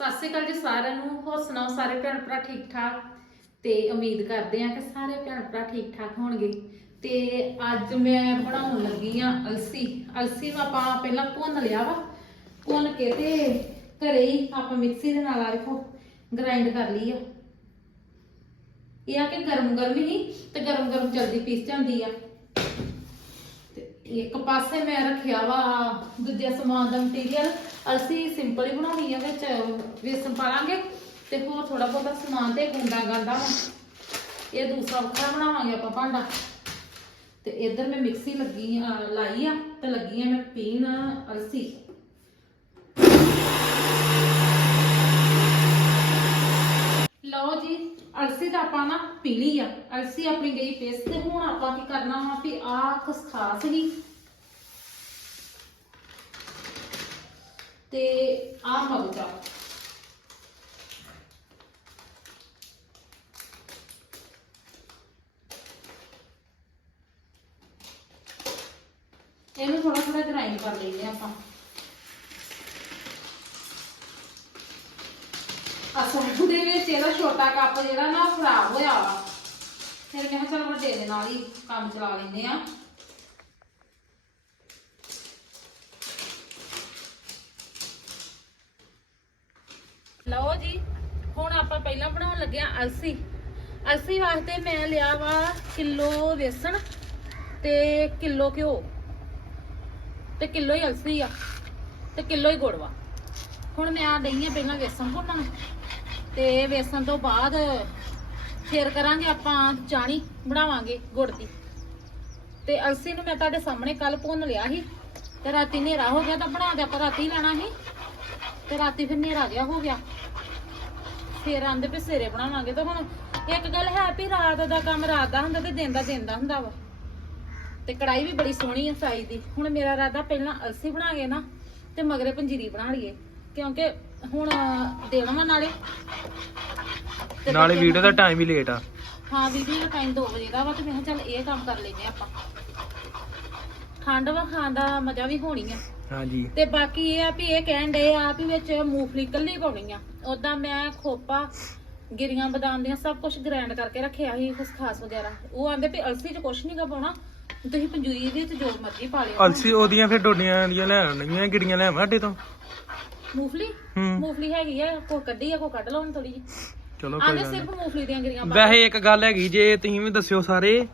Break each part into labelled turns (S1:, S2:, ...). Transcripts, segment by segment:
S1: ਸਤਿ ਸ਼੍ਰੀ ਅਕਾਲ ਜੀ ਸਾਰਿਆਂ ਨੂੰ। ਹੋਰ ਸੁਣਾਓ ਸਾਰੇ ਭੈਣ ਭਰਾ ਠੀਕ ਠਾਕ? ਤੇ ਉਮੀਦ ਕਰਦੇ ਆ ਕਿ ਸਾਰੇ ਭੈਣ ਭਰਾ ਠੀਕ ਠਾਕ ਹੋਣਗੇ। ਤੇ ਅੱਜ ਮੈਂ ਬਣਾਉਣ ਲੱਗੀ ਆ ਅਲਸੀ। ਅਲਸੀ ਨੂੰ ਆਪਾਂ ਪਹਿਲਾਂ ਭੁੰਨ ਲਿਆ ਵਾ। ਭੁੰਨ ਕੇ ਤੇ ਘਰੇ ਹੀ ਆਪਾਂ ਮਿਕਸੀ ਦੇ ਨਾਲ ਆ ਦੇਖੋ ਗ੍ਰਾਈਂਡ ਕਰ ਲਈ ਆ। ਇਹ ਆ ਕਿ ਗਰਮ ਗਰਮ ਹੀ, ਤੇ ਗਰਮ ਗਰਮ ਜਲਦੀ ਪੀਸ ਜਾਂਦੀ ਆ। ਤੇ ਇੱਕ ਪਾਸੇ ਮੈਂ ਰੱਖਿਆ ਵਾ ਦੂਜੇ ਸਮਾਨ ਦਾ ਮਟੀਰੀਅਲ ਅਸੀਂ ਸਿੰਪਲ ਹੀ ਬਣਾਉਣੀ ਆ ਵਿੱਚ, ਵੇਸਣ ਪਾ ਲਾਂਗੇ ਤੇ ਹੋਰ ਥੋੜਾ ਬਹੁਤਾ ਸਮਾਨ ਤੇ ਗੁੰਡਾ ਗਾਂਡਾ ਇਹ ਦੂਸਰਾ ਵੱਖਰਾ ਬਣਾਵਾਂਗੇ ਆਪਾਂ ਭਾਂਡਾ। ਤੇ ਇੱਧਰ ਮੈਂ ਮਿਕਸੀ ਲੱਗੀ ਆ, ਲਾਈ ਆ ਤੇ ਲੱਗੀ ਆ ਮੈਂ ਪੀਣ ਅਲਸੀ। ਲਓ ਜੀ, ਅਲਸੀ ਤਾਂ ਆਪਾਂ ਨਾ ਪੀ ਲਈ ਆ। ਅਲਸੀ ਆਪਣੀ ਗਈ ਪੇਸ ਤੇ ਹੁਣ ਆਪਾਂ ਕੀ ਕਰਨਾ ਵਾ ਵੀ ਆ ਖਸਖਾਸ ਹੀ ਤੇ ਆ ਮਗਜਾ ਇਹਨੂੰ ਥੋੜਾ ਥੋੜਾ ਗ੍ਰਾਈਂਡ ਕਰ ਲਈਏ ਆਪਾਂ। ਅਸਲ ਦੇ ਵਿੱਚ ਇਹਦਾ ਛੋਟਾ ਕੱਪ ਜਿਹੜਾ ਨਾ ਖਰਾਬ ਹੋਇਆ ਵਾ। ਫਿਰ ਮੈਂ ਕਿਹਾ ਚਲ ਵੱਡੇ ਦੇ ਨਾਲ ਹੀ ਕੰਮ ਚਲਾ ਲੈਂਦੇ ਆ ਲਓ ਜੀ, ਹੁਣ ਆਪਾਂ ਪਹਿਲਾਂ ਬਣਾਉਣ ਲੱਗੇ ਆ ਅਲਸੀ। ਅਲਸੀ ਵਾਸਤੇ ਮੈਂ ਲਿਆ ਵਾ ਕਿਲੋ ਵੇਸਣ ਤੇ ਕਿਲੋ ਘਿਓ। ਤੇ ਕਿਲੋ ਹੀ ਅਲਸੀ ਆ ਤੇ ਕਿਲੋ ਹੀ ਗੁੜ ਵਾ। ਹੁਣ ਮੈਂ ਆ ਡਈ ਆ, ਪਹਿਲਾਂ ਵੇਸਣ ਭੁੰਨਣ। ਤੇ ਵੇਸਣ ਤੋਂ ਬਾਅਦ ਫਿਰ ਕਰਾਂਗੇ ਆਪਾਂ ਚਾਣੀ ਬਣਾਵਾਂਗੇ ਗੁੜ ਦੀ। ਤੇ ਅਲਸੀ ਨੂੰ ਮੈਂ ਤੁਹਾਡੇ ਸਾਹਮਣੇ ਕੱਲ ਭੁੰਨ ਲਿਆ ਸੀ। ਤੇ ਰਾਤੀ ਹਨੇਰਾ ਹੋ ਗਿਆ ਤਾਂ ਬਣਾ ਕੇ ਆਪਾਂ, ਰਾਤੀ ਲੈਣਾ ਸੀ। ਤੇ ਰਾਤੀ ਫਿਰ ਹਨੇਰਾ ਜਿਹਾ ਹੋ ਗਿਆ। ਫਿਰ ਆਂਦੇ ਵੀ ਸਵੇਰੇ ਬਣਾਵਾਂਗੇ ਤਾਂ ਹੁਣ ਇੱਕ ਗੱਲ ਹੈ ਵੀ ਰਾਤ ਦਾ ਕੰਮ ਰਾਤ ਦਾ ਹੁੰਦਾ ਤੇ ਦਿਨ ਦਾ ਦਿਨ ਦਾ ਹੁੰਦਾ ਵਾ। ਤੇ ਕੜਾਈ ਵੀ ਬੜੀ ਸੋਹਣੀ ਆ ਸਾਈਜ਼ ਦੀ। ਹੁਣ ਮੇਰਾ ਇਰਾਦਾ ਪਹਿਲਾਂ ਅਲਸੀ ਬਣਾ ਕੇ ਨਾ ਤੇ ਮਗਰੇ ਪੰਜੀਰੀ ਬਣਾ ਲਈਏ। ਕਿਉਂਕਿ ਹੁਣ ਦੇਣਾ ਵਾ ਨਾਲੇ। ਤੇ
S2: ਨਾਲੇ
S1: ਬੱਚੇ
S2: ਵੀਡੀਓ ਦਾ ਟਾਈਮ ਹੀ ਲੇਟ ਆ।
S1: ਹਾਂ ਵੀਡੀਓ ਦਾ ਟਾਈਮ 2 ਵਜੇ ਦਾ ਵਾ ਤੇ ਮੈਂ ਕਿਹਾ ਚੱਲ ਇਹ ਕੰਮ ਕਰ ਲੈਨੇ ਆਪਾਂ। ਠੰਡ ਵਾ ਖਾਣ ਦਾ ਮਜ਼ਾ ਵੀ ਹੋਣੀ ਆ।
S2: ਹਾਂਜੀ।
S1: ਤੇ ਬਾਕੀ ਇਹ ਆ ਵੀ ਇਹ ਕਹਿਣ ਡਏ ਆ ਵੀ ਵਿੱਚ ਮੂੰਗਫਲੀ ਕੱਲੀ ਪਾਉਣੀ ਆ। ਉਦਾਂ ਮੈਂ ਖੋਪਾ ਗਿਰੀਆਂ ਬਦਾਮ ਦੀਆਂ ਸਭ ਕੁਝ ਗ੍ਰਾਈਂਡ ਕਰਕੇ ਰੱਖਿਆ ਸੀ ਖਸਖਾਸ ਵਗੈਰਾ। ਉਹ ਆਂਦੇ ਵੀ ਅਲਸੀ ਚ ਕੁਝ ਨਹੀਂਗਾ ਪਾਉਣਾ ਤੁਸੀਂ ਪੰਜੂਰੀ ਦੇ ਵਿੱਚ ਜੋ ਮਰਜ਼ੀ ਪਾ ਲਿਓ।
S2: ਅਲਸੀ ਉਹਦੀਆਂ ਫਿਰ ਡੋਡੀਆਂ ਦੀਆਂ ਲੈ ਆਉਣੀਆਂ ਗਿੜੀਆਂ ਲੈ ਆਵਾਂ ਸਾਡੇ ਤੋਂ?
S1: ਮੂੰਗਫਲੀ?
S2: ਹੂੰ।
S1: ਮੂੰਗਫਲੀ ਹੈਗੀ ਆ ਕੋ ਕੱਢੀ ਆ ਕੋ ਕੱਢ ਲਓ ਥੋੜੀ ਜੀ
S2: ਚਲੋ ਕੋਈ
S1: ਆਂਦੇ ਸਿਰਫ ਮੂੰਗਫਲੀ ਦੀਆਂ ਗਿਰੀਆਂ। ਪਾ
S2: ਵੈਸੇ ਇੱਕ ਗੱਲ ਹੈਗੀ ਜੇ ਤੁਸੀਂ ਵੀ ਦੱਸਿਓ ਸਾਰੇ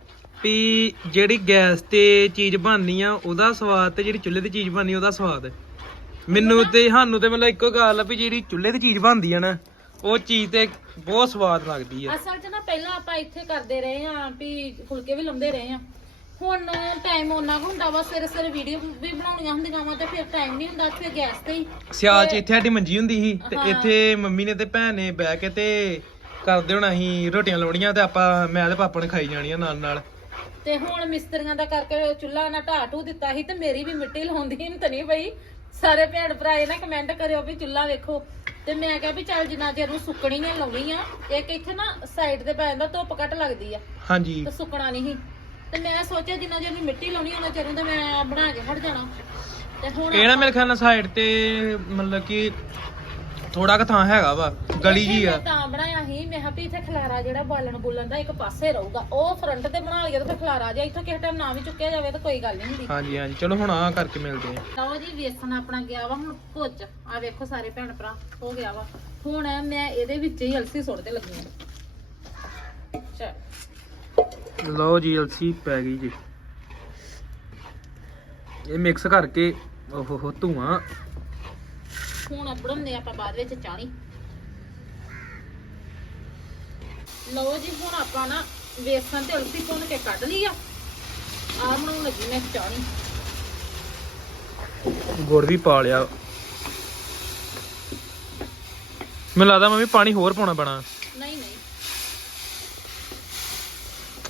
S2: ਵੀ ਜਿਹੜੀ ਗੈਸ ਤੇ ਚੀਜ਼ ਬਣਨੀ ਆ ਉਹਦਾ ਸਵਾਦ ਤੇ ਜਿਹੜੀ ਚੁੱਲ੍ਹੇ ਤੇ ਚੀਜ਼ ਬਣਨੀ ਉਹਦਾ ਸਵਾਦ ਮੈਨੂੰ ਤੇ ਸਾਨੂੰ ਤੇ ਮਤਲਬ ਇੱਕੋ ਗੱਲ ਆ ਵੀ ਜਿਹੜੀ ਚੁੱਲ੍ਹੇ ਤੇ ਚੀਜ਼ ਬਣਦੀ ਆ ਨਾ ਉਹ ਚੀਜ਼ ਤੇ ਬਹੁਤ ਸਵਾਦ ਲੱਗਦੀ ਆ।
S1: ਅਸਲ 'ਚ ਨਾ ਪਹਿਲਾਂ ਆਪਾਂ ਇੱਥੇ ਕਰਦੇ ਰਹੇ ਆ ਵੀ ਫੁਲਕੇ ਵੀ ਲਾਉਂਦੇ ਰਹੇ ਆ। ਹੁਣ ਟਾਈਮ ਉਹਨਾਂ ਹੁੰਦਾ ਵਾ ਸਵੇਰੇ ਸਵੇਰੇ ਵੀਡੀਓ ਵੀ ਬਣਾਉਣੀਆਂ ਹੁੰਦੀਆਂ ਵਾ ਤੇ ਫਿਰ ਟਾਈਮ ਨਹੀਂ ਹੁੰਦਾ ਫਿਰ ਗੈਸ ਤੇ ਹੀ।
S2: ਸਿਆਲ ਚ ਇੱਥੇ ਸਾਡੀ ਮੰਜੀ ਹੁੰਦੀ ਸੀ ਤੇ
S1: ਹਾਂ।
S2: ਇੱਥੇ ਮੰਮੀ ਨੇ ਤੇ ਭੈਣ ਨੇ ਬਹਿ ਕੇ ਤੇ ਕਰਦੇ ਹੋਣਾ ਅਸੀਂ ਰੋਟੀਆਂ ਲਾਉਣੀਆਂ ਤੇ ਆਪਾਂ ਮੈਂ ਤੇ ਪਾਪਾ ਨੇ ਖਾਈ ਜਾਣੀਆਂ ਨਾਲ ਨਾਲ।
S1: ਤੇ ਹੁਣ ਮਿਸਤਰੀਆਂ ਦਾ ਕਰਕੇ ਚੁੱਲ੍ਹਾ ਨਾ ਢਾਹ ਢੂ ਦਿੱਤਾ ਸੀ ਤੇ ਮੇਰੀ ਵੀ ਮਿੱਟੀ ਲਾਉਂਦੀ ਹਿੰਮਤ ਨਹੀਂ ਪਈ। ਸਾਰੇ ਭੈਣ ਭਰਾ ਇਹ ਨਾ ਕਮੈਂਟ ਕਰਿਓ ਵੀ ਚੁੱਲ੍ਹਾ ਵੇਖੋ। ਤੇ ਮੈਂ ਕਿਹਾ ਵੀ ਚੱਲ ਜਿੰਨਾ ਚਿਰ ਨੂੰ ਸੁੱਕਣੀ ਨਹੀਂ ਲਾਉਣੀ ਆ ਇੱਕ ਇੱਥੇ ਨਾ ਸਾਈਡ ਤੇ ਪੈ ਜਾਂਦਾ ਧੁੱਪ ਘੱਟ ਲੱਗਦੀ ਆ।
S2: ਹਾਂਜੀ।
S1: ਤੇ ਸੁੱਕਣਾ ਨਹੀਂ ਸੀ। ਤੇ ਮੈਂ ਸੋਚਿਆ ਜਿੰਨਾ ਚਿਰ ਨੂੰ ਮਿੱਟੀ ਲਾਉਣੀ ਉਹਨਾਂ ਚਿਰ ਨੂੰ ਤੇ ਮੈਂ ਬਣਾ ਕੇ ਹਟ ਜਾਣਾ। ਤੇ ਹੁਣ
S2: ਇਹ ਨਾ ਮੇਰੇ ਖਿਆਲ ਨਾਲ ਸਾਈਡ ਤੇ ਮਤਲਬ ਕਿ ਥੋੜਾ ਕੁ ਥਾਂ ਹੈਗਾ ਵਾ ਗਲੀ ਜੀ ਆ।
S1: ਮੈਂ ਤਾਂ ਬਣਾਇਆ ਸੀ ਮੈਂ ਕਿਹਾ ਵੀ ਇੱਥੇ ਖਲਾਰਾ ਜਿਹੜਾ ਬਾਲਣ ਬੁਲਣ ਦਾ ਇੱਕ ਪਾਸੇ ਰਹੂਗਾ। ਉਹ ਫਰੰਟ ਤੇ ਬਣਾ ਲਈਏ ਤੇ ਫਿਰ ਖਲਾਰਾ ਜਾ ਇੱਥੋਂ ਕਿਸੇ ਟਾਈਮ ਨਾ ਵੀ ਚੁੱਕਿਆ ਜਾਵੇ ਤਾਂ ਕੋਈ ਗੱਲ ਨਹੀਂ ਹੁੰਦੀ।
S2: ਹਾਂਜੀ ਹਾਂਜੀ। ਚਲੋ ਹੁਣ ਆ ਕਰਕੇ ਮਿਲਦੇ ਆ।
S1: ਲਓ ਜੀ ਵੇਸਣ ਆਪਣਾ ਗਿਆ ਵਾ ਹੁਣ ਭੁੱਜ। ਆ ਵੇਖੋ ਸਾਰੇ ਭੈਣ ਭਰਾ ਹੋ ਗਿਆ ਵਾ। ਹੁਣ ਮੈਂ ਇਹਦੇ ਵਿੱਚ ਹੀ ਅਲਸੀ ਸੁੱਟਦੇ ਲੱਗੀ ਹਾਂ। ਚਲ।
S2: ਲਓ ਜੀ ਅਲਸੀ ਪੈ ਗਈ ਜੀ। ਇਹ ਮਿਕਸ ਕਰਕੇ ਓਹੋ ਹੋ ਧੂਆਂ।
S1: ਹੁਣ ਬਣਾਉਂਦੇ ਆਪਾਂ ਬਾਅਦ ਵਿੱਚ ਚਾਣੀ ਲਓ ਜੀ ਹੁਣ ਆਪਾਂ ਨਾ ਵੇਸਣ ਤੇ ਅਲਸੀ ਭੁੰਨ ਕੇ ਕੱਢ ਲਈ ਆ। ਆ ਬਣਾਉਣ ਲੱਗੀ ਮੈਂ ਚਾਣੀ
S2: ਗੁੜ ਵੀ ਪਾ ਲਿਆ। ਮੈਨੂੰ ਲੱਗਦਾ ਮੰਮੀ ਪਾਣੀ ਹੋਰ ਪਾਉਣਾ ਪੈਣਾ।
S1: ਨਹੀਂ ਨਹੀਂ।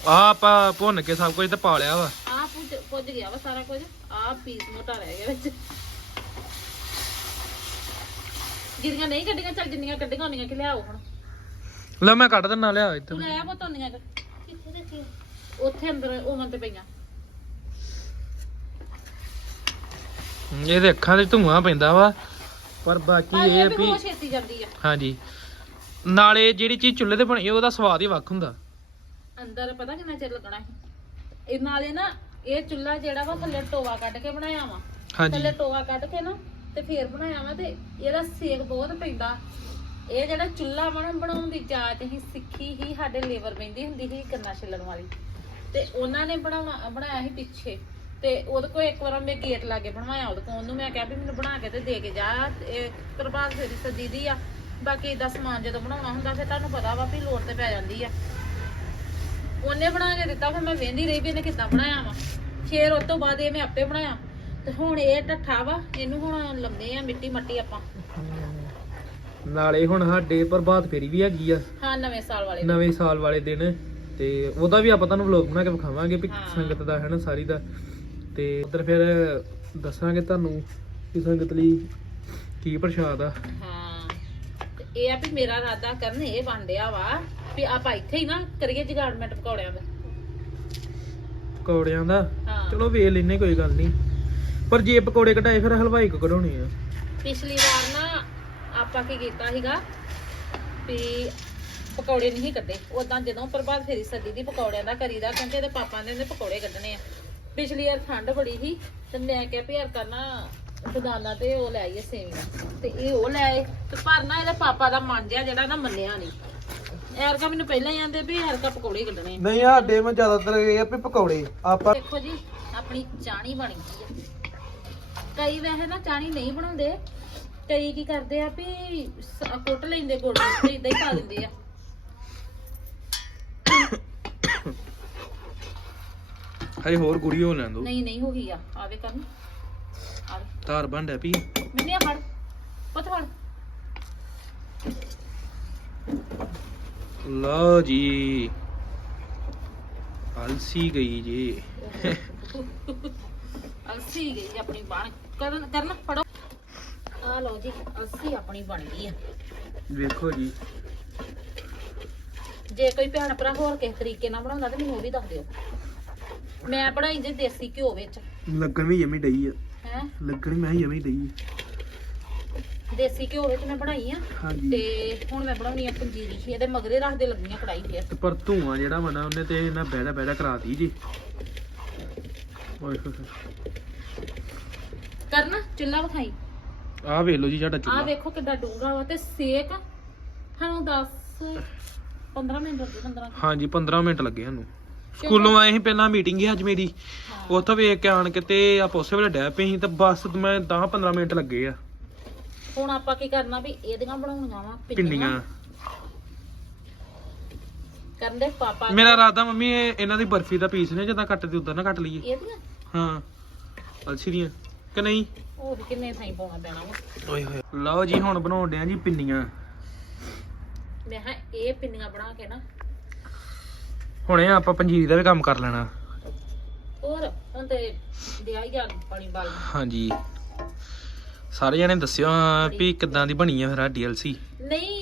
S2: ਆ ਆਪਾਂ ਭੁੰਨ ਕੇ ਸਭ ਕੁਝ ਤੇ ਪਾ ਲਿਆ ਵਾ।
S1: ਆ ਪੁੱਜ ਗਿਆ ਵਾ ਸਾਰਾ ਕੁਝ। ਆ ਪੀਸ ਮੋਟਾ ਰਹਿ ਗਿਆ ਵਿੱਚ। ਗਿਰੀਆਂ ਨਹੀਂ ਕੱਢੀਆਂ ਚੱਲ ਜਿੰਨੀਆਂ ਕੱਢੀਆਂ ਹੁੰਦੀਆਂ ਕਿ ਲਿਆਓ ਹੁਣ।
S2: ਲੈ ਮੈਂ ਕੱਢ ਦਿੰਨਾ ਲਿਆ
S1: ਤੂੰ ਲੈ ਆ ਪੁੱਤ ਹੁੰਦੀਆਂ ਕੁ। ਕਿੱਥੇ ਰੱਖੀ ਉੱਥੇ ਅੰਦਰ ਓਵਨ ਤੇ ਪਈਆਂ।
S2: ਇਹਦੇ ਅੱਖਾਂ 'ਚ ਧੂਆਂ ਪੈਂਦਾ ਵਾ ਪਰ ਬਾਕੀ
S1: ਪਰ
S2: ਇਹ
S1: ਵੀ
S2: ਵੀ
S1: ਬਹੁਤ ਛੇਤੀ ਜਾਂਦੀ ਆ।
S2: ਹਾਂਜੀ। ਨਾਲੇ ਜਿਹੜੀ ਚੀਜ਼ ਚੁੱਲ੍ਹੇ ਤੇ ਬਣੀ ਉਹਦਾ ਸਵਾਦ ਹੀ ਵੱਖ ਹੁੰਦਾ।
S1: ਅੰਦਰ ਪਤਾ ਕਿੰਨਾ ਚਿਰ ਲੱਗਣਾ ਸੀ? ਇਹ ਨਾਲੇ ਨਾ ਇਹ ਚੁੱਲ੍ਹਾ ਜਿਹੜਾ ਵਾ ਥੱਲੇ ਟੋਆ ਕੱਢ ਕੇ ਬਣਾਇਆ ਵਾ।
S2: ਹਾਂਜੀ।
S1: ਥੱਲੇ ਟੋਆ ਕੱਢ ਕੇ ਨਾ ਤੇ ਫੇਰ ਬਣਾਇਆ ਵਾ ਤੇ ਇਹਦਾ ਸੇਕ ਬਹੁਤ ਪੈਂਦਾ। ਇਹ ਜਿਹੜਾ ਚੁੱਲ੍ਹਾ ਵਾ ਨਾ ਬਣਾਉਣ ਦੀ ਜਾਚ ਹੀ ਸਿੱਖੀ ਹੀ ਸਾਡੇ ਲੇਬਰ ਬੈਂਦੀ ਹੁੰਦੀ ਸੀ ਕੰਨਾ ਛਿੱਲਣ ਵਾਲੀ। ਤੇ ਉਹਨਾਂ ਨੇ ਬਣਾਉਣਾ, ਬਣਾਇਆ ਸੀ ਪਿੱਛੇ। ਤੇ ਉਹਦੇ ਕੋਲ ਇੱਕ ਵਾਰ ਮੈਂ ਗੇਟ ਲਾ ਕੇ ਬਣਵਾਇਆ ਉਹਦੇ ਕੋਲ। ਉਹਨੂੰ ਮੈਂ ਕਿਹਾ ਵੀ ਮੈਨੂੰ ਬਣਾ ਕੇ ਤੇ ਦੇ ਕੇ ਜਾ। ਇਹ ਪ੍ਰਭਾਤ ਫੇਰੀ ਸਦੀ ਦੀ ਆ। ਬਾਕੀ ਦਾ ਸਮਾਨ ਜਦੋਂ ਬਣਾਉਣਾ ਹੁੰਦਾ ਫਿਰ ਤੁਹਾਨੂੰ ਪਤਾ ਵਾ ਵੀ ਲੋੜ ਤੇ ਪੈ ਜਾਂਦੀ ਆ। ਉਹਨੇ ਬਣਾ ਕੇ ਦਿੱਤਾ, ਫਿਰ ਮੈਂ ਵੇਂਦੀ ਰਹੀ ਵੀ ਇਹਨੇ ਕਿੱਦਾਂ ਬਣਾਇਆ ਵਾ। ਫੇਰ ਉਸ ਤੋਂ ਬਾਅਦ ਇਹ ਮੈਂ ਆਪੇ ਬਣਾਇਆ। ਤੇ ਹੁਣ ਇਹ ਢੱਠਾ ਵਾ ਇਹਨੂੰ ਹੁਣ ਲੰਮੇ ਆ ਮਿੱਟੀ ਮੱਟੀ ਆਪਾਂ।
S2: ਨਾਲੇ ਹੁਣ ਸਾਡੇ ਪ੍ਰਭਾਤ ਫੇਰੀ ਵੀ ਹੈਗੀ ਆ।
S1: ਹਾਂ ਨਵੇਂ ਸਾਲ ਵਾਲੇ ਦਿਨ।
S2: ਨਵੇਂ ਸਾਲ ਵਾਲੇ ਦਿਨ ਤੇ ਉਹਦਾ ਵੀ ਆਪਾਂ ਤੁਹਾਨੂੰ ਵਲੌਗ ਬਣਾ ਕੇ ਵਿਖਾਵਾਂਗੇ ਵੀ
S1: ਹਾਂ।
S2: ਸੰਗਤ ਦਾ ਹੈ ਨਾ ਸਾਰੀ ਦਾ। ਤੇ ਉਧਰ ਫਿਰ ਦੱਸਾਂਗੇ ਤੁਹਾਨੂੰ ਕਿ ਸੰਗਤ ਲਈ ਕੀ ਪ੍ਰਸ਼ਾਦ ਆ।
S1: ਹਾਂ ਤੇ ਇਹ ਆ ਵੀ ਮੇਰਾ ਇਰਾਦਾ ਕਰਨ ਇਹ ਬਣਦਿਆ ਵਾ ਵੀ ਆਪਾਂ ਇੱਥੇ ਹੀ ਨਾ ਕਰੀਏ ਜਗਾੜਮੈਂਟ ਪਕੌੜਿਆਂ ਦਾ।
S2: ਪਕੌੜਿਆਂ ਦਾ?
S1: ਹਾਂ।
S2: ਚਲੋ ਵੇਖ ਲੈਨੇ ਕੋਈ ਗੱਲ ਨਹੀਂ। ਪਰ ਜੇ ਪਕੌੜੇ ਕਢਾਏ ਫਿਰ ਹਲਵਾਈ ਕੋ ਕਢਾਉਣੇ ਆ?
S1: ਪਿਛਲੀ ਵਾਰ ਨਾ ਆਪਾਂ ਕੀ ਕੀਤਾ ਸੀਗਾ ਵੀ ਪਕੌੜੇ ਨਹੀਂ ਕੱਢੇ। ਉਦਾਂ ਜਦੋਂ ਪ੍ਰਭਾਤ ਫੇਰੀ ਸੱਦੀ ਦੀ ਪਕੌੜਿਆਂ ਦਾ ਕਰੀਦਾ ਕਹਿੰਦੇ ਇਹਦੇ ਪਾਪਾ ਨੇ ਇਹਦੇ ਪਕੌੜੇ ਕੱਢਣੇ ਆ। ਪਿਛਲੀ ਵਾਰ ਠੰਡ ਬੜੀ ਸੀ ਤੇ ਮੈਂ ਕਿਹਾ ਵੀ ਯਾਰ ਕਰਨਾ ਬਦਾਨਾ ਤੇ ਉਹ ਲੈ ਆਈਏ ਸੇਵੀਆਂ। ਤੇ ਇਹ ਉਹ ਲੈ ਆਏ ਤੇ ਪਰ ਨਾ ਇਹਦੇ ਪਾਪਾ ਦਾ ਮਨ ਜਿਹਾ ਜਿਹੜਾ ਨਾ ਮੰਨਿਆ ਨਹੀਂ। ਐਰਕਾ ਮੈਨੂੰ ਪਹਿਲਾਂ ਹੀ ਆਂਦੇ ਵੀ ਐਰਕਾ ਪਕੌੜੇ ਕੱਢਣੇ ਆ।
S2: ਨਹੀਂ ਸਾਡੇ ਮੈਂ ਜ਼ਿਆਦਾਤਰ ਇਹ ਆ ਵੀ ਪਕੌੜੇ। ਆਪਾਂ
S1: ਦੇਖੋ ਜੀ ਆਪਣੀ ਚਾਣੀ ਬਣ ਗਈ ਹੈ ਕਈ ਵੈਸੇ ਨਾ ਚਾਣੀ ਨਹੀਂ ਬਣਾਉਂਦੇ। ਕਈ ਕੀ ਕਰਦੇ ਆ ਵੀ ਸ- ਕੁੱਟ ਲੈਂਦੇ ਗੁੜ ਤੇ ਇਦਾਂ ਹੀ ਪਾ ਦਿੰਦੇ ਆ।
S2: ਹਜੇ ਹੋਰ ਗੁੜੀ ਹੋ ਲੈਣ ਦੋ।
S1: ਨਹੀਂ ਨਹੀਂ ਹੋ ਗਈ ਆ। ਆਵੇ ਕਰਨ। ਆਵੇ
S2: ਧਾਰ ਬਣ ਡੈ ਪਈ।
S1: ਮੈਨੇ ਆ ਫੜ। ਪੁੱਤ ਫੜ।
S2: ਲਓ ਜੀ। ਅਲਸੀ ਗਈ ਜੀ।
S1: ਅਲਸੀ ਗਈ ਆਪਣੀ ਬਣ। ਕਰਨ ਕਰਨ ਫੜੋ। ਆ ਲਓ ਜੀ ਅਲਸੀ ਆਪਣੀ ਬਣ ਗਈ ਆ।
S2: ਵੇਖੋ ਜੀ।
S1: ਜੇ ਕੋਈ ਭੈਣ ਭਰਾ ਹੋਰ ਕਿਸੇ ਤਰੀਕੇ ਨਾਲ ਬਣਾਉਂਦਾ ਤੇ ਮੈਨੂੰ ਉਹ ਵੀ ਦੱਸ ਦਿਓ। ਮੈਂ ਬਣਾਈ ਜੇ ਦੇਸੀ ਘਿਓ ਵਿੱਚ।
S2: ਲੱਗਣ ਵੀ ਜਮੀ ਡਈ ਆ।
S1: ਹੈ?
S2: ਲੱਗਣ ਮੈਂ ਜਮੀ ਡਈ
S1: ਦੇਸੀ ਘਿਓ ਵਿੱਚ ਮੈਂ ਬਣਾਈ ਆ।
S2: ਹਾਂਜੀ।
S1: ਤੇ ਹੁਣ ਮੈਂ ਬਣਾਉਣੀ ਆ ਪੰਜੀਰੀ ਇਹਦੇ ਮਗਰੇ ਰੱਖਦੇ ਲੱਗੀਆਂ ਕੜਾਈ
S2: ਤੇ ਪਰ ਧੂਆਂ ਜਿਹੜਾ ਵਾ ਨਾ ਉਹਨੇ ਤੇ ਨਾ ਬਹਿੜਾ ਬਹਿੜਾ ਕਰਾਤੀ ਜੀ। ਓਏ ਹੋਏ ਹੋਏ।
S1: ਕਰਨਾ ਚੁੱਲਾ ਵਿਖਾਈ।
S2: ਆਹ ਵੇਖ ਲਓ ਜੀ ਸਾਡਾ
S1: ਆਹ
S2: ਚੁੱਲ੍ਹਾ
S1: ਵੇਖੋ ਕਿੱਡਾ ਡੂੰਘਾ ਵਾ ਤੇ ਸੇਕ ਸਾਨੂੰ 10 15 ਮਿੰਟ ਲੱਗੇ 15
S2: ਹਾਂਜੀ 15 ਮਿੰਟ ਲੱਗੇ ਸਾਨੂੰ। ਸਕੂਲੋਂ ਆਏ ਸੀ ਪਹਿਲਾਂ ਮੀਟਿੰਗ ਸੀ ਅੱਜ ਮੇਰੀ। ਉੱਥੋਂ ਵੇਖ ਕੇ ਆਣ ਕੇ ਤੇ ਆਪਾਂ ਉਸੇ ਵੇਲੇ ਡੈ ਪਏ ਸੀ ਤੇ ਬਸ ਮੈਂ 10 15 ਮਿੰਟ ਲੱਗੇ ਆ।
S1: ਹੁਣ ਆਪਾਂ ਕੀ ਕਰਨਾ ਵੀ ਇਹਦੀਆਂ ਬਣਾਉਣੀਆਂ ਵਾ
S2: ਪਿੰਡੀਆਂ।
S1: ਕਰਨ ਦੇ ਪਾਪਾ
S2: ਮੇਰਾ ਇਰਾਦਾ ਮੰਮੀ ਇਹ- ਇਹਨਾਂ ਦੀ ਬਰਫੀ ਦਾ ਪੀਸ ਨੇ ਜਦਾਂ ਕੱਟਦੇ ਉਦਾਂ ਨਾ ਕੱਟ ਲਈਏ।
S1: ਇਹਦੀਆਂ?
S2: ਹਾਂ। ਅਲਸੀ ਦੀਆਂ। ਕਿ ਨਹੀਂ?
S1: ਉਹ ਕਿੰਨੇ ਥਾਈ ਪਾਉਣਾ ਪੈਣਾ ਵਾ?
S2: ਓਏ ਹੋਏ। ਲਓ ਜੀ ਹੁਣ ਬਣਾਉਣ ਡਿਆ ਜੀ ਪਿੰਨੀਆਂ।
S1: ਮੈਂ ਹਾਂ ਇਹ ਪਿੰਨੀਆਂ ਬਣਾ ਕੇ ਨਾ।
S2: ਹੁਣੇ ਆਪਾਂ ਪੰਜੀਰੀ ਦਾ ਵੀ ਕੰਮ ਕਰ ਲੈਣਾ।
S1: ਹੋਰ ਹੁਣ ਤੇ ਦਿਆ ਹੀ ਜਾ ਪਾਣੀ ਬਾਲ
S2: ਹਾਂਜੀ। ਸਾਰੇ ਜਣੇ ਦੱਸਿਓ ਵੀ ਕਿੱਦਾਂ ਦੀ ਬਣੀ ਆ ਫਿਰ ਆ ਡੀਐਲਸੀ
S1: ਨਹੀਂ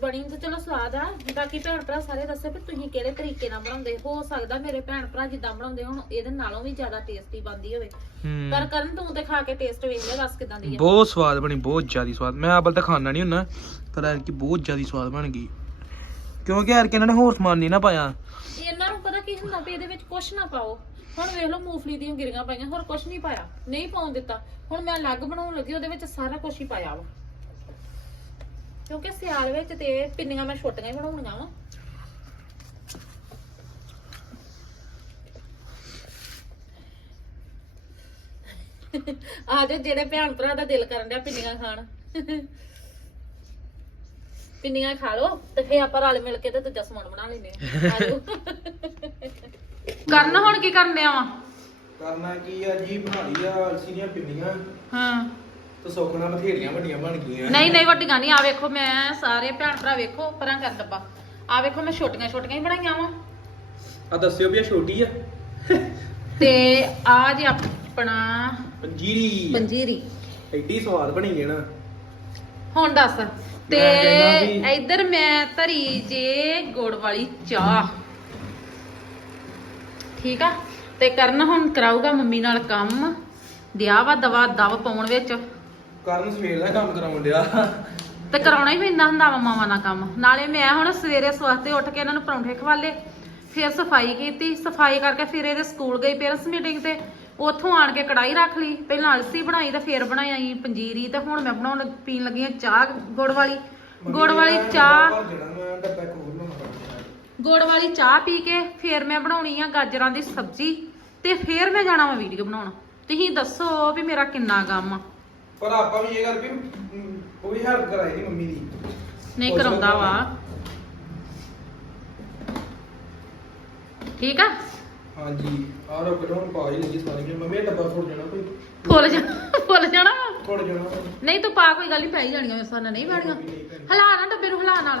S1: ਬਣੀ ਤਾਂ ਚਲੋ ਸਵਾਦ ਆ। ਬਾਕੀ ਭੈਣ ਭਰਾ ਸਾਰੇ ਦੱਸੇ ਵੀ ਤੁਸੀਂ ਕਿਹੜੇ ਤਰੀਕੇ ਨਾਲ ਬਣਾਉਂਦੇ। ਹੋ ਸਕਦਾ ਮੇਰੇ ਭੈਣ ਭਰਾ ਜਿੱਦਾਂ ਬਣਾਉਂਦੇ ਹੁਣ ਇਹਦੇ ਨਾਲੋਂ ਵੀ ਜ਼ਿਆਦਾ ਟੇਸਟੀ ਬਣਦੀ ਹੋਵੇ।
S2: ਹੂੰ।
S1: ਪਰ ਕਰਨ ਤੂੰ ਤੇ ਖਾ ਕੇ ਟੇਸਟ ਵੇਖ ਲੈ ਦੱਸ ਕਿਦਾਂ ਦੀ ਆ।
S2: ਬਹੁਤ ਸਵਾਦ ਬਣੀ ਬਹੁਤ ਜ਼ਿਆਦੀ ਸਵਾਦ। ਮੈਂ ਆਬਲ ਤਾਂ ਖਾਣਾ ਨਹੀਂ ਹੁੰਨਾ ਪਰ ਐਰ ਕੀ ਬਹੁਤ ਜ਼ਿਆਦੀ ਸਵਾਦ ਬਣ ਗਈ। ਕਿਉਂਕਿ ਯਾਰ ਕਿ ਇਹਨਾਂ ਨੇ ਹੋਰ ਸਮਾਨ ਨਹੀਂ ਨਾ ਪਾਇਆ।
S1: ਇਹਨਾਂ ਨੂੰ ਪਤਾ ਕੀ ਹੁੰਦਾ ਵੀ ਇਹਦੇ ਵਿੱਚ ਕੁਛ ਨਾ ਪਾਓ। ਹੁਣ ਵੇਖ ਲਓ ਮੂੰਗਫਲੀ ਦੀਆਂ ਗਿਰੀਆਂ ਪਾਈਆਂ ਹੋਰ ਕੁਛ ਨਹੀਂ ਪਾਇਆ। ਨਹੀਂ ਪਾਉਣ ਦਿੱਤਾ। ਹੁਣ ਮੈਂ ਅਲੱਗ ਬਣਾਉਣ ਲੱਗੀ ਉਹਦੇ ਵਿੱਚ ਸਾਰਾ ਕੁਝ ਹੀ ਪਾਇਆ ਵਾ। ਕਿਉਂਕਿ ਸਿਆਲ ਵਿੱਚ ਤੇ ਪਿੰਨੀਆਂ ਮੈਂ ਛੋਟੀਆਂ ਹੀ ਬਣਾਉਣੀਆਂ ਵਾ। ਆ ਜਿਹੜੇ ਭੈਣ ਭਰਾ ਦਾ ਦਿਲ ਕਰਨ ਡਿਆ ਪਿੰਨੀਆਂ ਖਾਣ। ਪਿੰਨੀਆਂ ਖਾ ਲਓ ਤੇ ਫੇਰ ਆਪਾਂ ਰਲ ਮਿਲ ਕੇ ਤੇ ਦੂਜਾ ਸਮਾਨ ਬਣਾ ਲੈਨੇ ਆ ਆਜੋ ਕਰਨ ਹੁਣ ਕੀ ਕਰਨ ਡਿਆ ਵਾ?
S2: ਕਰਨਾ ਕੀ ਆ ਜੀ ਬਣਾ ਲਈ ਆ ਅਲਸੀ ਦੀਆਂ ਪਿੰਨੀਆਂ।
S1: ਹਾਂ।
S2: ਤੇ ਸੌਖਣਾ ਬਥੇਰੀਆਂ ਵੱਡੀਆਂ ਬਣ ਗਈਆਂ।
S1: ਨਹੀਂ ਨਹੀਂ ਵੱਡੀਆਂ ਨਹੀਂ। ਆ ਵੇਖੋ ਮੈਂ ਸਾਰੇ ਭੈਣ ਭਰਾ ਵੇਖੋ ਪਰਾਂ ਕਰ ਡੱਬਾ। ਆ ਵੇਖੋ ਮੈਂ ਛੋਟੀਆਂ ਛੋਟੀਆਂ ਹੀ ਬਣਾਈਆਂ ਵਾ।
S2: ਆ ਦੱਸਿਓ ਵੀ ਆ ਛੋਟੀ ਆ।
S1: ਤੇ ਆ ਜੀ ਆਪਣਾ
S2: ਪੰਜੀਰੀ।
S1: ਪੰਜੀਰੀ।
S2: ਐਡੀ ਸਵਾਦ ਬਣੀ ਹੈ ਨਾ।
S1: ਹੁਣ ਦੱਸ। ਤੇ
S2: ਮੈਂ ਕਹਿੰਦਾ ਵੀ-
S1: ਇੱਧਰ ਮੈਂ ਧਰੀ ਜੇ ਗੁੜ ਵਾਲੀ ਚਾਹ। ਠੀਕ ਆ? ਤੇ ਕਰਨ ਹੁਣ ਕਰਾਊਗਾ ਮੰਮੀ ਨਾਲ ਕੰਮ। ਦਿਆ ਵਾ ਦਵਾ ਦਵ ਪਾਉਣ ਵਿੱਚ।
S2: ਕਰਨ ਸਵੇਰ ਦਾ ਕੰਮ ਕਰਾਉਣ ਡਿਆ।
S1: ਤੇ ਕਰਾਉਣਾ ਹੀ ਪੈਂਦਾ ਹੁੰਦਾ ਵਾ ਮਾਵਾਂ ਨਾਲ ਕੰਮ। ਨਾਲੇ ਮੈਂ ਹੁਣ ਸਵੇਰੇ ਸਵਖਤੇ ਉੱਠ ਕੇ ਇਹਨਾਂ ਨੂੰ ਪਰੌਂਠੇ ਖਵਾਲੇ ਫਿਰ ਸਫ਼ਾਈ ਕੀਤੀ। ਸਫ਼ਾਈ ਕਰਕੇ ਫਿਰ ਇਹਦੇ ਸਕੂਲ ਗਈ ਪੇਰੈਂਟਸ ਮੀਟਿੰਗ ਤੇ। ਉੱਥੋਂ ਆਣ ਕੇ ਕੜਾਈ ਰੱਖ ਲਈ ਪਹਿਲਾਂ ਅਲਸੀ ਬਣਾਈ ਤੇ ਫਿਰ ਬਣਾਈ ਆਈ ਪੰਜੀਰੀ ਤੇ ਹੁਣ ਮੈਂ ਬਣਾਉਣ ਲੱਗ- ਪੀਣ ਲੱਗੀ ਆ ਚਾਹ ਗੁੜ ਵਾਲੀ। ਗੁੜ ਵਾਲੀ ਚਾਹ ਗੁੜ ਵਾਲੀ ਚਾਹ ਪੀ ਕੇ ਫਿਰ ਮੈਂ ਬਣਾਉਣੀ ਆ ਗਾਜਰਾਂ ਦੀ ਸਬਜ਼ੀ ਤੇ ਫਿਰ ਮੈਂ ਜਾਣਾ ਵਾ ਵੀਡੀਓ ਬਣਾਉਣ। ਤੁਸੀਂ ਦੱਸੋ ਵੀ ਮੇਰਾ ਕਿੰਨਾ ਕੰਮ ਆ।
S2: ਪਰ ਆਪਾਂ ਵੀ ਇਹ ਗੱਲ ਵੀ ਅਮ, ਉਹ ਵੀ ਹੈਲਪ ਮੰਮੀ ਦੀ।
S1: ਨਹੀਂ ਕਰਾਉਂਦਾ ਵਾ। ਠੀਕ ਆ?
S2: ਹਾਂਜੀ ਆ ਰੋ ਕਿਹੜਾ ਹੁਣ ਪਾ ਹੀ ਲੱਗੀ ਸਾਰੀ ਮੰਮੀ ਇਹ ਡੱਬਾ ਫੁੱਟ ਜਾਣਾ ਕੋਈ?
S1: ਫੁੱਲ ਜਾ ਫੁੱਲ ਜਾਣਾ ਵਾ।
S2: ਫੁੱਟ ਜਾਣਾ
S1: ਨਹੀਂ ਤੂੰ ਪਾ ਕੋਈ ਗੱਲ ਨਹੀਂ ਪੈ ਹੀ ਜਾਣੀਆਂ ਇਸ ਨਾਲ। ਨਹੀਂ ਪੈਣੀਆਂ। ਹਲਾ ਨਾ ਡੱਬੇ ਨੂੰ ਹਲਾ ਨਾਲ।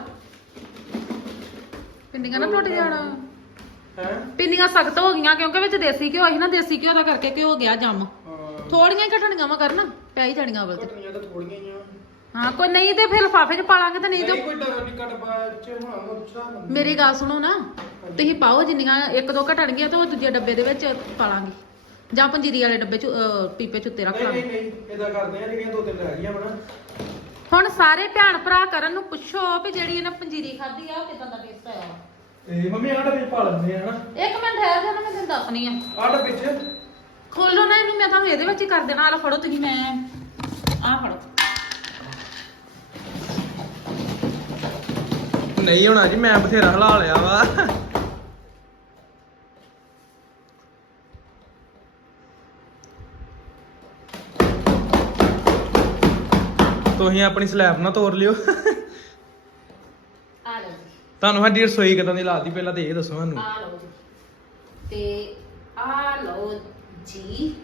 S1: ਪਿੰਡੀਆਂ ਨਾ ਟੁੱਟ ਜਾਣਾ।
S2: ਹੈ?
S1: ਪਿੰਡੀਆਂ ਸਖਤ ਹੋ ਗਈਆਂ ਕਿਉਂਕਿ ਵਿੱਚ ਦੇਸੀ ਘਿਓ ਸੀ ਨਾ ਦੇਸੀ ਘਿਓ ਦਾ ਕਰਕੇ ਘਿਓ ਗਿਆ ਜੰਮ।
S2: ਹਾਂ
S1: ਥੋੜੀਆਂ ਹੀ ਘਟਣੀਆਂ ਵਾ ਕਰਨ ਪੈ ਹੀ ਜਾਣੀਆਂ ਤੇ
S2: ਘਟਣੀਆਂ ਤਾਂ ਥੋੜੀਆਂ ਹੀ ਆ।
S1: ਹਾਂ ਕੋਈ ਨਹੀਂ ਤੇ ਫਿਰ ਲਿਫਾਫੇ 'ਚ ਪਾ ਲਾਂਗੇ ਤੇ ਨਹੀਂ
S2: ਨਹੀਂ
S1: ਤੇ
S2: ਕੋਈ ਡਰ ਨਹੀਂ ਡੱਬਾ ਚ ਹਾਂ ਅੱਛਾ
S1: ਮੇਰੀ ਗੱਲ ਸੁਣੋ ਨਾ ਤੁਸੀਂ ਪਾਓ ਜਿੰਨੀਆਂ ਇੱਕ ਦੋ ਘਟਣਗੀਆਂ ਤੇ ਉਹ ਦੂਜੇ ਡੱਬੇ ਦੇ ਵਿੱਚ ਪਾ ਲਾਂਗੇ। ਜਾਂ ਪੰਜੀਰੀ ਵਾਲੇ ਡੱਬੇ 'ਚ ਅਹ, ਪੀਪੇ 'ਚ ਉੱਤੇ ਰੱਖ
S2: ਨਹੀਂ
S1: ਲਾਂਗੇ।
S2: ਨਹੀਂ ਨਹੀਂ ਇਦਾਂ ਕਰਦੇ ਆ ਜਿਹੜੀਆਂ ਦੋ ਤਿੰਨ ਰਹਿ ਗਈਆਂ ਨਾ।
S1: ਹੁਣ ਸਾਰੇ ਭੈਣ ਭਰਾ ਕਰਨ ਨੂੰ ਪੁੱਛੋ ਵੀ ਜਿਹੜੀ ਇਹਨੇ ਪੰਜੀਰੀ ਖਾਧੀ ਆ ਉਹ ਕਿਦਾਂ ਦਾ ਟੇਸਟ ਆਇਆ ਵਾ।
S2: ਇਹ ਮੰਮੀ ਆਹ ਡੱਬੇ ਪਾ ਲੈਂਦੇ ਆ ਹਨਾ।
S1: ਇੱਕ ਮਿੰਟ ਠਹਿਰ ਜਾ ਨਾ ਮੈਂ ਤੈਨੂੰ ਦੱਸਣੀ ਆ।
S2: ਆਹ ਡੱਬੇ 'ਚ।
S1: ਖੋਲੋ ਨਾ ਇਹਨੂੰ ਮੈਂ ਤੁਹਾਨੂੰ ਇਹਦੇ ਵਿੱਚ ਹੀ ਕਰ ਦੇਣਾ। ਆਹ ਫੜੋ ਤੁਸੀਂ ਮੈਂ ਆਹ ਫੜੋ।
S2: ਨਹੀਂ ਹੋਣਾ ਜੀ ਮੈਂ ਬਥੇਰਾ ਹਲਾ ਲਿਆ ਵਾ। ਤੁਸੀਂ ਆਪਣੀ ਸਲੈਬ ਨਾ ਤੋੜ ਲਿਓ।
S1: ਆ ਲਓ ਜੀ।
S2: ਤੁਹਾਨੂੰ ਸਾਡੀ ਰਸੋਈ ਕਿਦਾਂ ਦੀ ਲਾਤੀ ਪਹਿਲਾਂ ਤੇ ਇਹ ਦੱਸੋ ਸਾਨੂੰ।
S1: ਆ ਲਓ ਜੀ। ਤੇ ਆ ਲਓ ਜੀ।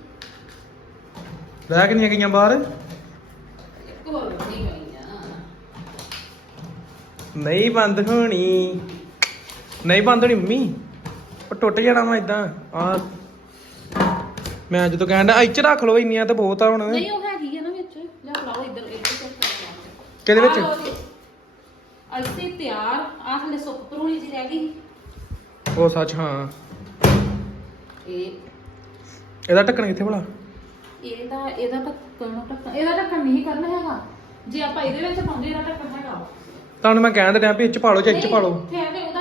S2: ਰਹਿ ਕਿੰਨੀਆਂ ਗਈਆਂ ਬਾਹਰ?
S1: ਇੱਕ ਨਹੀਂ ਗਈਆਂ
S2: ਨਹੀਂ ਬੰਦ ਹੋਣੀ। ਨਹੀਂ ਬੰਦ ਹੋਣੀ ਮੰਮੀ। ਉਹ ਟੁੱਟ ਜਾਣਾ ਵਾ ਇਦਾਂ ਆ। ਮੈਂ ਜਦੋਂ ਕਹਿੰਦਾ ਇੱਚ ਰੱਖ ਲਓ ਇੰਨੀਆਂ ਤੇ ਬਹੁਤ ਆ ਹੁਣ।
S1: ਨਹੀਂ ਉਹ ਹੈਗੀ ਆ ਨਾ ਵਿੱਚ। ਲੈ ਫੜਾਓ ਇੱਧਰ ਇੱਧਰ ਚੱਕ
S2: ਕਿਹਦੇ ਵਿੱਚ?
S1: ਅਲਸੀ ਤਿਆਰ। ਆਹ ਸੁੱਕ ਭਰੂਣੀ ਜੀ ਰਹਿ ਗਈ।
S2: ਉਹ ਸੱਚ ਹਾਂ।
S1: ਇਹ
S2: ਇਹਦਾ ਢੱਕਣ ਕਿੱਥੇ ਭਲਾ?
S1: ਇਹਦਾ ਇਹਦਾ ਢੱਕਣ ਢੱਕਣ? ਇਹਦਾ ਢੱਕਣ ਨਹੀਂ ਕਰਨਾ ਹੈਗਾ। ਜੇ ਆਪਾਂ ਇਹਦੇ ਵਿੱਚ ਪਾਉਂਦੇ ਇਹਦਾ ਢੱਕਣ ਹੈਗਾ। ਵਾ।
S2: ਤੁਹਾਨੂੰ ਮੈਂ ਕਹਿਣ ਦੇ ਵੀ ਇੱਚ ਪਾ ਲਓ ਜਾਂ ਇੱਚ ਪਾ ਲਓ।
S1: ਹੈ ਤੇ